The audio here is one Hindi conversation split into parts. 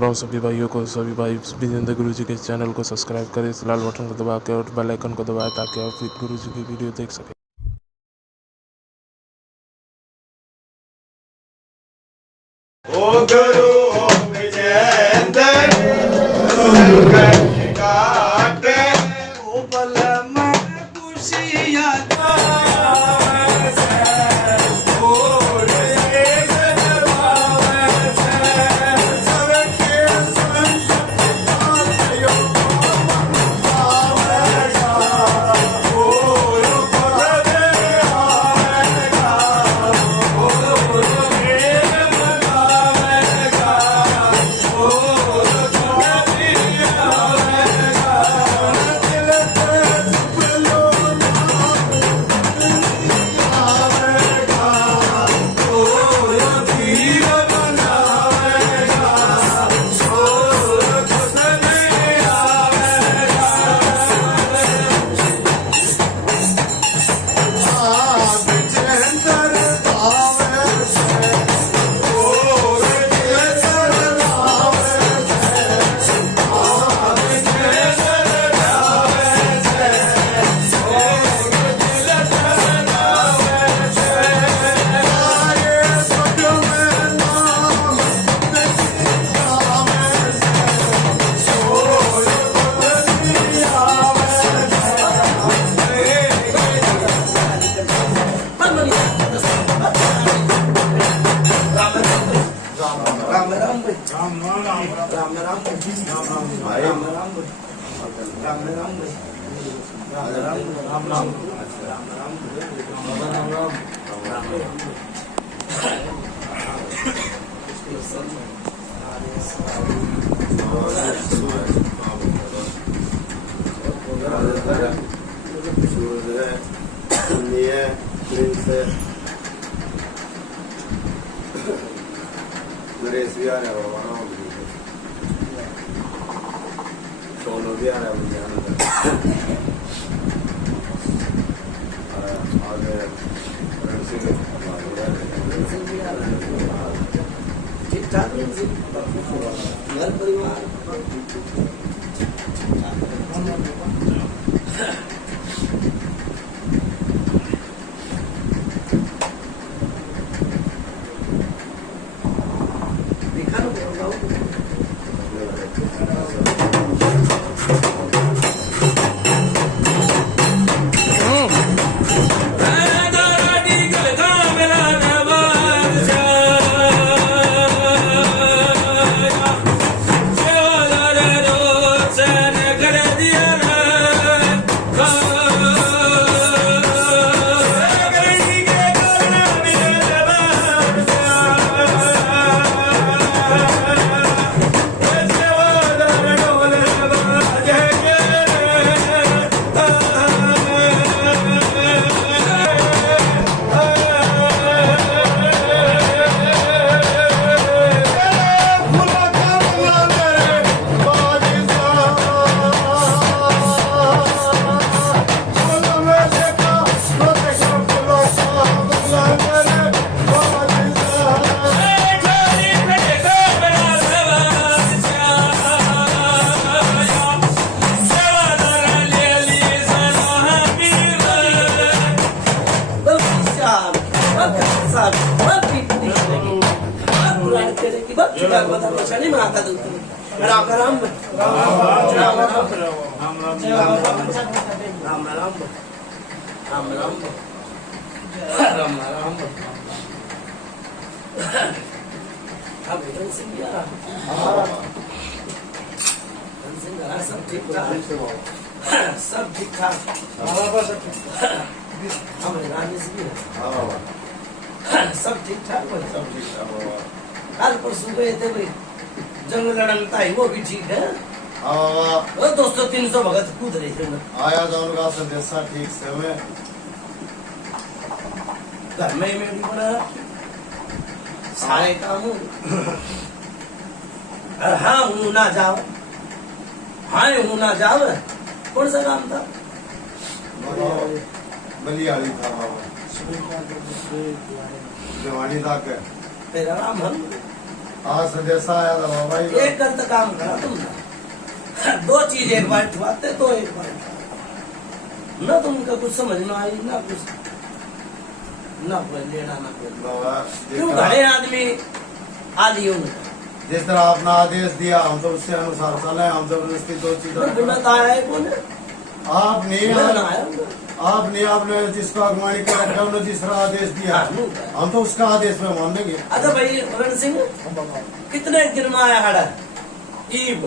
राम सभी भाइयों को, सभी भाई विजेंद्र गुरु जी के चैनल को सब्सक्राइब करें, इस लाल बटन को दबा के और बेल आइकन को दबाएं ताकि आप गुरु जी की वीडियो देख सकें। ओ गुरु विजेंद्र काटे ओ बलम खुशियां नरेश भी आ रहा है, सोनू भी आ रहा है, आगे रण सिंह ठीक ठाक घर परिवार सब ठीक ठाक सब ठीक ठाक कल परसों गए थे भाई जंग लड़नता है वो भी ठीक है। वो 200-300 भगत कूद रहे थे आया था उनका संदेशा ठीक से हुए घर में भी बना सारे काम हाँ हूँ ना जाओ हाँ हूँ ना जाओ कौन सा काम था बलियाली था जवानी था तेरा नाम हम आज संदेशा आया था बाबा ही एक गलत काम करा तुमने। दो चीज एक बार ठुआते तो एक बार न तुमका कुछ समझ में आई ना कुछ ना कोई लेना ना कोई बाबा क्यों घरे आदमी आदि जिस तरह आपने आदेश दिया हम तो उससे अनुसार चले। हम जबरदस्ती दो चीजों बिना आया है कौन है? आपने बिना आया आपने जिसको अगवानी कर रखा उन्होंने जिस तरह आदेश दिया हम तो उसका आदेश में मान लेंगे। अच्छा भाई रण सिंह कितने दिन में आया हड़ा ईब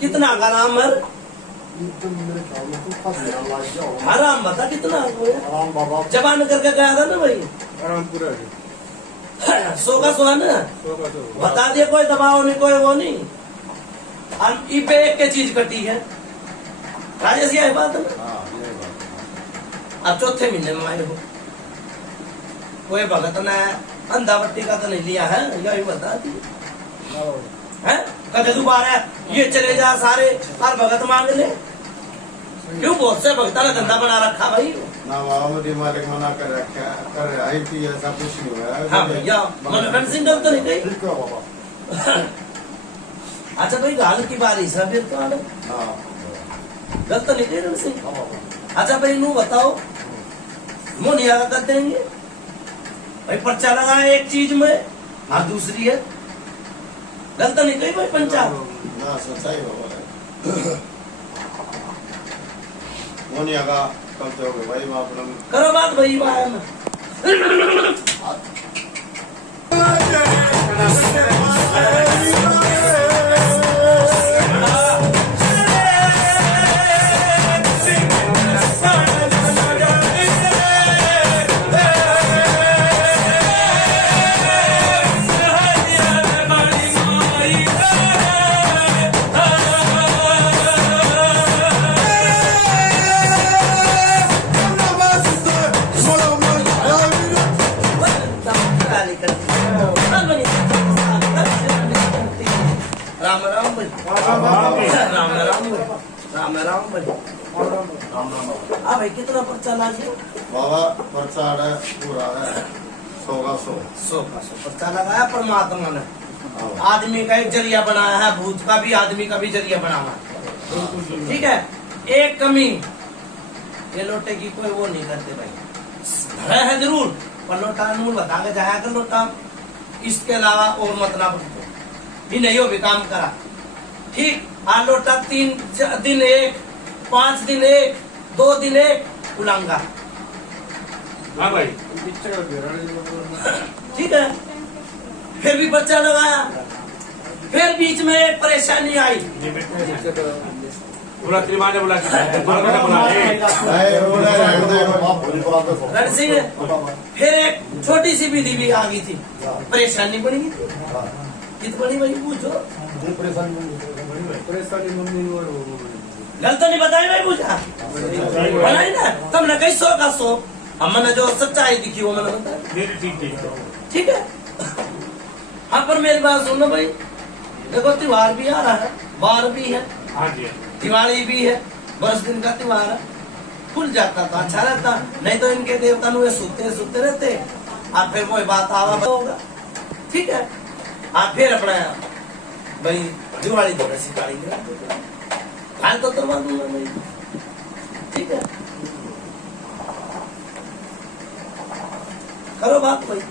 कितना का नाम है आराम बता कितना जबान करके गया था ना भाई सो का सो है ना बता दिया कोई दबाव नहीं कोई वो नहीं हम ई पे एक के चीज कटी है राजेश यही बात है ना अब चौथे महीने में आए हो कोई भगत ने अंधा बट्टी का तो नहीं लिया है यही बता दी है कदे दोबारा ये चले जा सारे और भगत मांग ले क्यों बहुत से भगता ने धंधा बना रखा भाई ना बाबा मुझे मालिक मना कर रखा कर आई थी ऐसा कुछ नहीं हुआ। हाँ भैया मनोरंजन सिंह गलत नहीं गई अच्छा भाई गाल की बारिश है फिर तो गलत नहीं गई रण सिंह। अच्छा भाई नू बताओ मोनिया का कर देंगे भाई पर्चा लगा है एक चीज में हाँ दूसरी है गलत नहीं गई भाई पंचायत ना सच्चाई बाबा मोनिया का कब हो गए भाई वहाँ पर करो बात भाई बाय में राम राम भाई राम राम राम राम भाई हाँ भाई कितना पर्चा ला दिया बाबा पर्चा पूरा है 100 का 100 पर्चा लगाया परमात्मा ने आदमी का एक जरिया बनाया है भूत का भी आदमी का भी जरिया बनाना ठीक है एक कमी ये लोटे की कोई वो नहीं करते भाई है जरूर पर लोटा अनमोल बता के जाया कर लोटा इसके अलावा और मत ना बोलो भी नहीं हो भी काम करा ठीक आ लोटा 3 दिन एक 5 दिन एक 2 दिन एक उलंगा हाँ भाई ठीक है फिर भी बच्चा लगाया फिर बीच में एक परेशानी आई बोला त्रिमाने बोला रण सिंह फिर एक छोटी सी विधि भी आ गई थी परेशानी बड़ी थी कित बड़ी भाई पूछो गलत नहीं बताई भाई पूछा बनाई ना तुमने कई 100 का 100 हमने जो सच्चाई दिखी वो मैंने बताया ठीक है हाँ पर मेरी बात सुनो भाई देखो त्योहार भी आ रहा है बार भी है दिवाली भी है 10 दिन का त्योहार है खुल जाता तो अच्छा रहता नहीं तो इनके देवता नु सुनते रहते और फिर वही बात आवा होगा ठीक है आप फिर अपना भाई दिवाली तो वैसी काटेंगे हाल तो करवा दूंगा भाई ठीक है करो बात भाई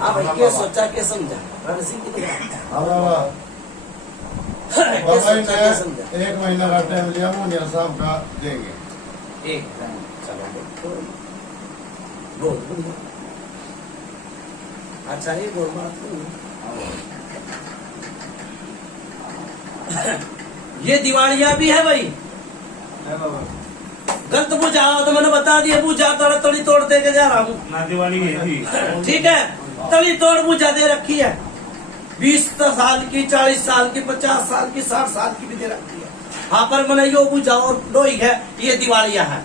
हाँ भाई क्या सोचा क्या समझा रण सिंह की एक महीना का टाइम लिया मोनिया साहब का देंगे एक चलो बहुत बढ़िया अच्छा ये बोल बात ये दिवालिया भी है भाई, गलत बुझाओ तो मैंने बता दिया, बुझा तड़ी तोड़ दे के जा रहा हूँ ना दिवाली है जी। ठीक है, तड़ी तोड़ बुझा दे रखी है, 20 साल की, 40 साल की, 50 साल की, 60 साल की भी दे रखी है। हाँ पर मैंने यो बुझाओ लोई है, ये दिवालिया है,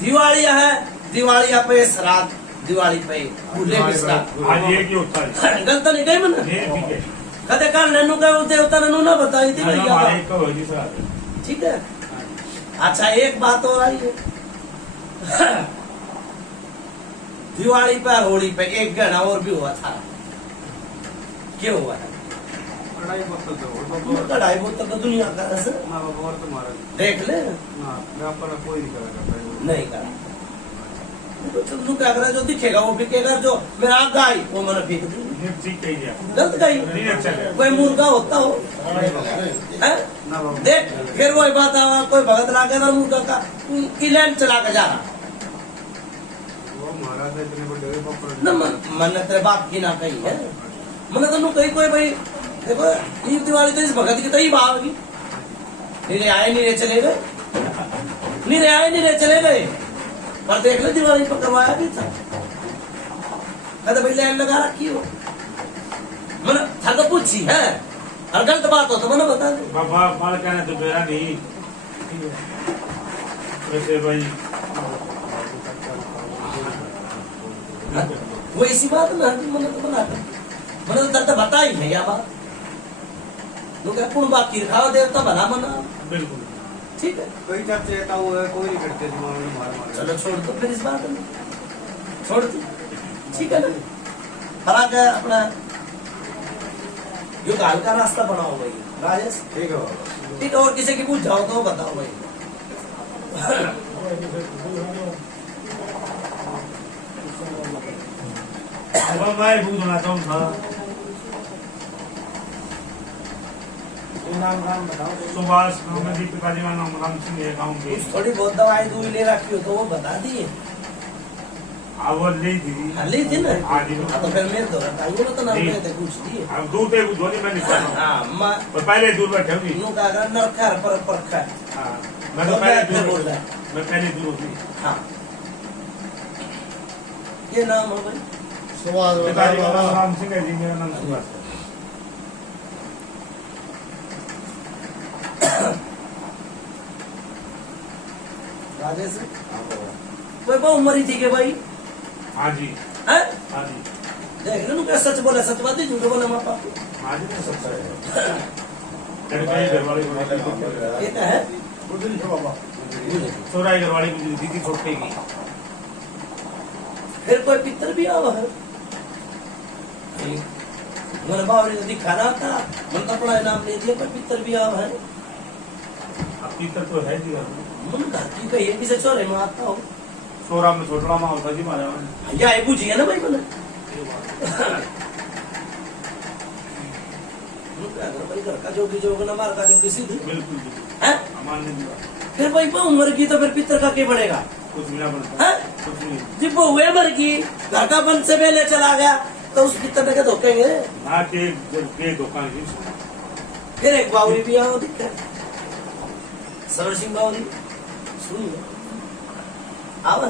दिवालिया है, दिवालिया पे श्राद्ध, दिवाली पे भूले भी श्राद्ध। आज ये क्यों होता है? गलत नहीं कही मैंने, ये ठीक है। कदे काल नन्नू का देवता नन्नू ना बताई थी भैया, हमारे कब होगी सर? ठीक है। अच्छा एक बात और आई है, दिवाली पर होली पे एक गहना और भी हुआ था, क्यों हुआ था? कढ़ाई बोतल तो दुनिया का है, देख ले नहीं करा तो तुम क्या करा, जो दिखेगा वो बिकेगा, जो मेरा आग आई वो मैंने फेंक दी, ये ठीक कही दिया। गलत गई। नहीं अच्छा है। कोई मुर्गा होता हो है? देख फिर वही बात आवा, कोई भगत ला के ना मुर्गा का किलैंड चला के जा रहा न, मन तेरे बाप की ना कही है, मन तो कही कोई भाई देखो ये दिवाली तो इस भगत की तो ही भाव की, नीरे आए नीरे चले गए, नीरे आए नीरे चले गए, पर देख ले दिवाली पर करवाया भी था, कहते भाई लैंड लगा रखी हो, मैंने था तो पूछी है, और गलत बात हो तो मैंने बता दे। बाबा माल कहना तो मेरा नहीं वैसे भाई, वो इसी बात में मैंने तो बना मैंने तो दर्द बता ही है या बात, लोग पूर्ण बाकी खाओ देवता भला मना, बिल्कुल ठीक है। कोई चर्चा था वो है, कोई नहीं करते चलो छोड़ दो फिर इस बात में, छोड़ दो ठीक है ना, हरा के अपना यो गाल का रास्ता बनाओ भाई राजेश, ठीक है ठीक है। और किसी की पूछ जाओ तो बताओ भाई। अब मैं भूत होना चाहूँ था, नाम नाम बताओ। सुभाष मेरी पिताजी का नाम राम सिंह है, गाँव के। थोड़ी बहुत दवाई दूई ले रखी हो तो वो बता दिए, वो ले दी ली थी ना, हाँ जी। हाँ तो फिर मेरे तो वो तो नाम जी। लेते पूछ दिए। अब दूर पे धोनी मैं निकला हाँ माँ पर पहले दूर बैठे हुई। नु का अगर नरखा पर परखा, हाँ मैं तो तो पहले मैं दूर बोल रहा है। मैं पहले दूर होती। हाँ ये नाम है भाई, पिताजी का नाम राम सिंह है जी, मेरा नाम सुभाष है। राजेश कोई बहु मरी थी के भाई हाँ जी हैं? हाँ जी देख लो क्या सच बोला, सच बात ही झूठ बोला माँ बाप को। हाँ जी मैं सब है। घर वाले को ये क्या है चौराई घर वाली को दीदी छोटे की। फिर कोई पितर भी आवा है, मैंने बावरी को दिखा रहा था, मन तो अपना नाम ले दिया, कोई पितर भी आवा है, अब पीतर तो है जी, मन घर की कही किसे छोरे में आता हो, सोरा में छोटा माँ होता जी मारा या ये पूछिए ना भाई मैंने भाई घर का जोगी जोग ना मार का जोगी सीधी बिल्कुल है। मान लीजिए फिर भाई बहु मर गई तो फिर पितर का क्या बढ़ेगा कुछ भी ना बनता है? कुछ नहीं जी बहु मर गई, घर का बंद से पहले चला गया तो उस पितर ने क्या धोखेंगे। ना के दुकान की फिर एक बावरी भी आओ दिखा, सरवर सिंह बावरी सुनिए आवा,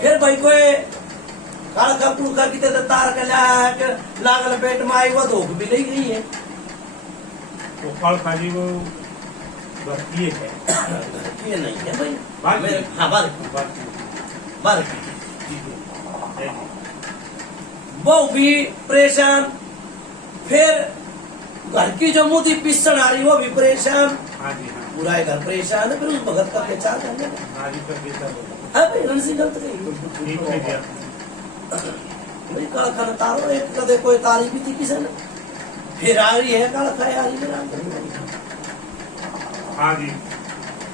फिर भाई कोई काल का पुरखा की तरह तार के लागल पेट में आई वो धोख भी नहीं गई है, वो काल खाजी वो बस ये है ये नहीं है भाई बात मेरे की। हाँ बार बात बार ठीक है वो भी परेशान, फिर घर की जो मुदी पिस्सन आ रही वो भी परेशान, हाँ जी हाँ पूरा है घर परेशान है, फिर उस भगत का प्रचार करने का हाँ जी कर देता है भाई रणसिंह गलत नहीं ठीक है दिया भाई काला खाना तारो एक कदे कोई तारी भी थी किसी ने, फिर आ रही है काला खाए आ रही है हाँ जी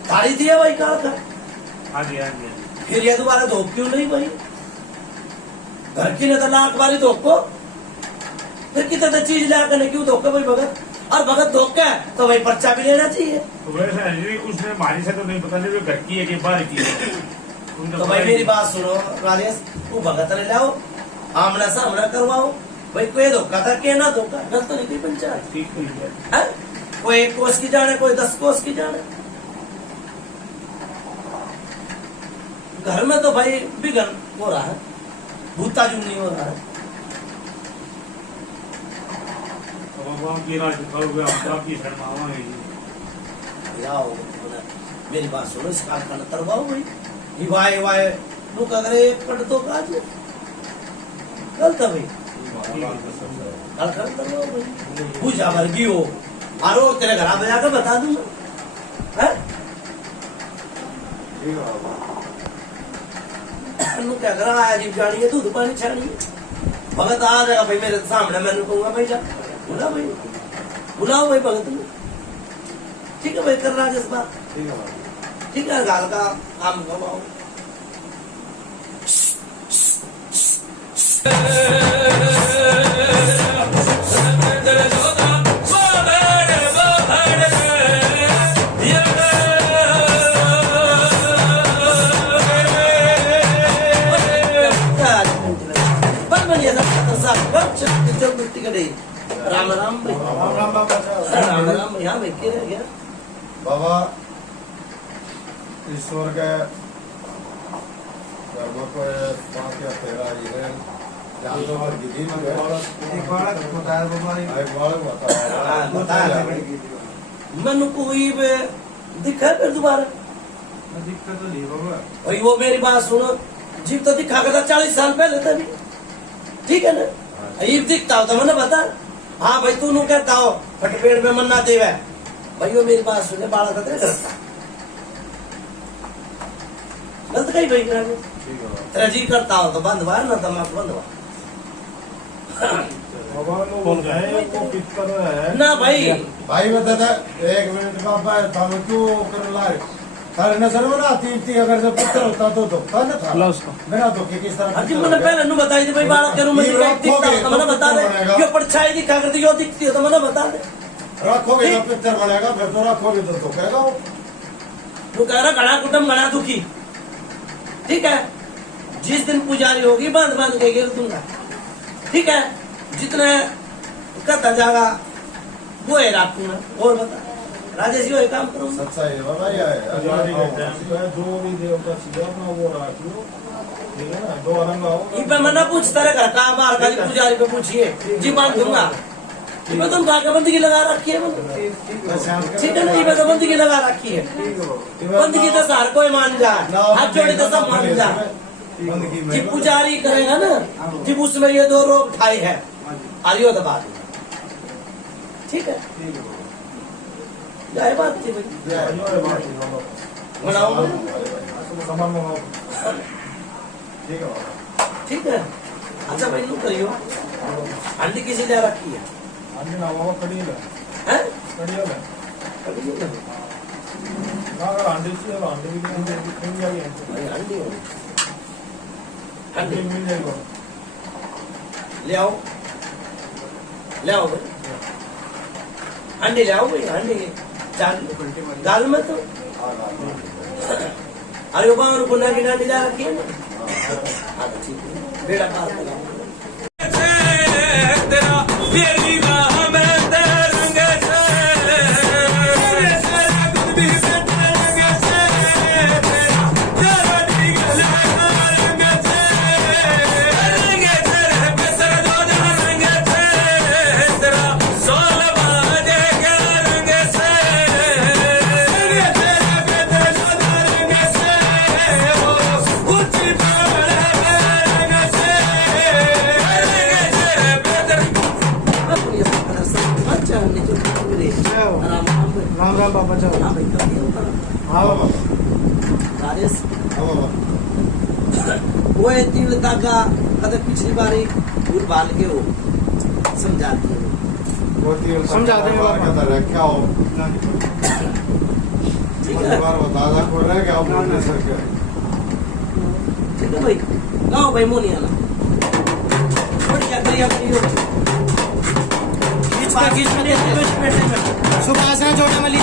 तारी थी है भाई काला खा, हाँ जी हाँ जी फिर ये दोबारा धोप क्यों नहीं भाई, घर की ने तो लाख बारी धोपो, फिर कितने चीज ला कर क्यों धोखे भाई भगत, और भगत धोखा है तो भाई पर्चा भी लेना चाहिए। तो वैसे जी उसने हमारी से तो नहीं पता नहीं वो घर की है कि बाहर की है, तो भाई मेरी बात सुनो राजेश, वो भगत ने लाओ, आमना सामना करवाओ भाई। कोई धोखा था के ना धोखा, गलत तो नहीं कोई पंचायत ठीक है। है। कोई 1 कोस की जाने, कोई 10 कोस की जाने। घर में तो भाई बिगन हो रहा है, भूता जू नहीं हो रहा है। भगवान की राज करोगे आप की शर्मावाएंगे जी। जाओ मेरी बात सुनो, इस काम का न करवाओ भाई। हिवाए वाए लोग अगर एक कट तो काज गलत है भाई, कल कर करवाओ भाई। पूजा वर्गी हो आरो तेरे घर में जाकर बता दूंगा है। क्या करा आया जीप जानी है, दूध पानी छानी है। भगत आ जाएगा भाई मेरे सामने, मैंने कहूंगा भाई जा बुला भाई, बुलाओ भाई भगत ने। ठीक है भाई, कर रहा है इस बात। ठीक है, गाल का काम करवाओ। राम राम भाई, राम बाबा राम राम भाई। हाँ भाई, क्या रह गया बाबा ईश्वर के धर्म को 5 या 13 है जान तो और विधि में एक बालक बताया बाबा, एक बालक बताया मन कोई दिखा फिर दोबारा दिक्कत तो नहीं बाबा। भाई वो मेरी बात सुनो, जीप तो दिखा कर 40 साल पहले था भी, ठीक है ना। ये दिखता हो तो मैंने बता। हाँ भाई तू नू कहता हो फटपेड़ में मन्ना देवे भाई। वो मेरी बात सुने, बालक का करता गलत कही भाई। तेरा जी करता हो तो बंद बार ना, तो मत बंद ना भाई। भाई बता था 1 मिनट बाबा हम क्यों कर ला सारे नजर में ना तीन अगर जो पत्थर होता तो धोखा न था मेरा धोखे किस तरह। हाँ जी, मैंने पहले नू बताई थी भाई, बालक के रूम में दिखता हो तो मैंने बता दे। यो परछाई दिखा करती यो दिखती हो तो मैंने बता दे। रखोगे तो पिक्चर बनेगा, फिर तो रखोगे तो धोखेगा वो। तू कह रहा घड़ा कुटुम घड़ा दुखी, ठीक है। जिस दिन पुजारी होगी बांध बांध के गिर दूंगा, ठीक है। जितने कहता जाएगा वो है रखूंगा। और बता राजेश जी, काम करो। सच्चाई है बाबा, ये है जो भी देवता सीधा अपना वो रखो, ठीक है ना। 2 रंग आओ इस पे मैं ना पूछता रहे घर का बाहर का पुजारी पे पूछिए जी, बांध दूंगा। इस पे तुम कहा बंदगी लगा रखी है, ठीक है ना। इस पे बंदगी लगा रखी है, बंदगी तो सार कोई मान जाए, हाथ जोड़े तो सब मान जाए। जी पुजारी करेगा ना जी, उसमें ये 2 रोग ठाई है, आरियो दबा दूंगा, ठीक है। जाए बात थी भाई, बनाओ ठीक है। अच्छा भाई लू करियो, अंडी किसी ले रखी है हैं? ले आओ भाई, अंडे ले आओ भाई। अंडे दाल में तो अरे बाहर को ना गिना मिला रखी है ना। हाँ ठीक है, बेड़ा पार राम राम बाबा जाओ। हाँ भाई हाँ बाबा, राजेश हाँ बाबा। वो है तीव्रता का कदम पिछली बारी गुड़ बाल के हो समझाती है, समझाते हैं क्या हो, ठीक है। बार बता दा को रह गया बोल नहीं सके। ठीक है भाई, गाओ भाई मोनी आना छोड़ क्या करिए अपनी सुबह से जोड़े मली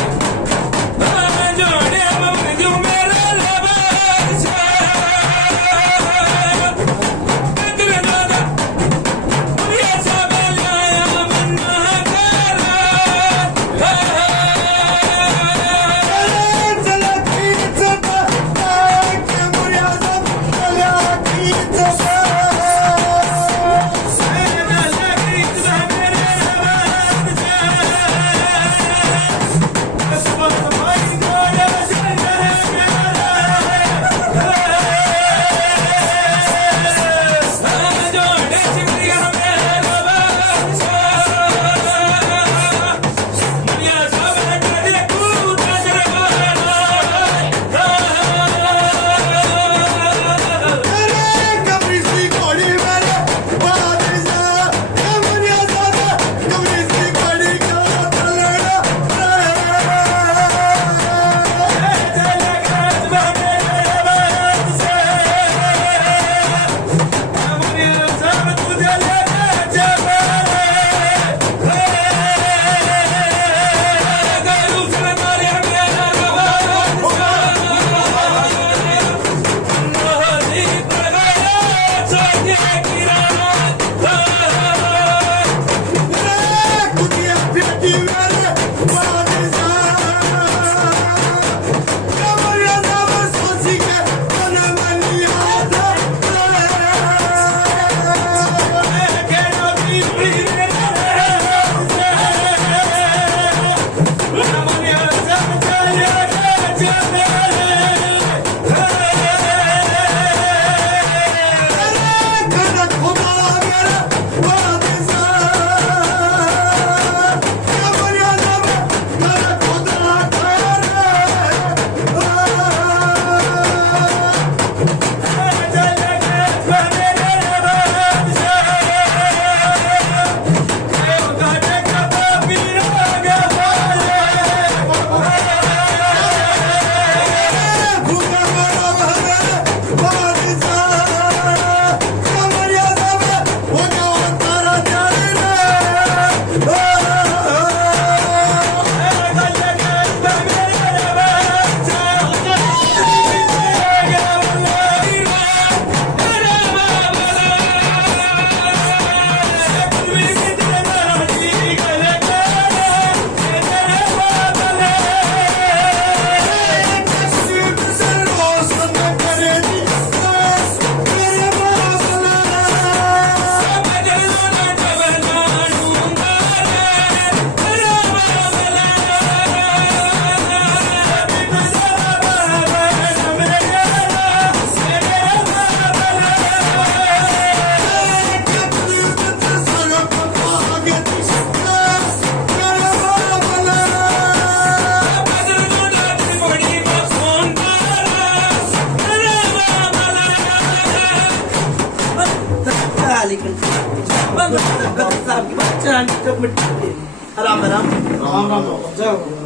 राम राम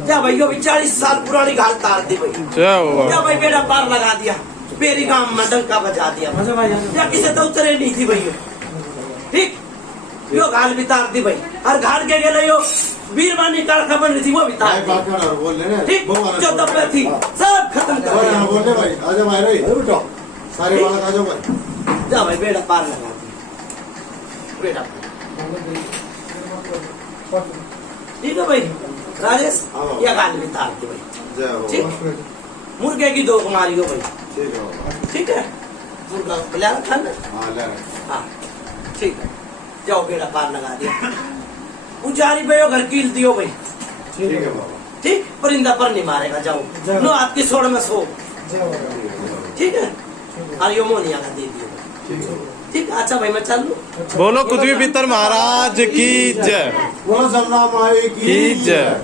जा भाई अभी 40 साल पुरानी घाल तार दी भाई क्या भाई बेड़ा पार लगा दिया बेरी गांव में डंका बजा दिया या किसे तो उतरे नहीं थी भाई ठीक यो घाल भी तार दी भाई और घाल के गए यो वीरवानी काल खबर नहीं थी वो भी तार दी ठीक जो दबे थी सब खत्म कर दिया बोलने भाई आजा भाई रे सारे वाला आ जाओ भाई जा भाई बेड़ा पार लगा दिया बेड़ा ठीक है भाई राजेश या गाल भी तार दी भाई ठीक मुर्गे की दो कुमारी हो भाई ठीक है मुर्गा ले रखा ना हाँ ठीक है जाओ बेड़ा पार लगा दिया पुजारी भाई घर कील दियो भाई ठीक है बाबा ठीक परिंदा पर नहीं मारेगा जाओ नो आपकी सोड़ में सो ठीक है और यो मोनिया का दे दियो ठीक है अच्छा भाई मैं चल लूं बोलो कुछ भी पितर महाराज की जय बोलो जमना माई की जय।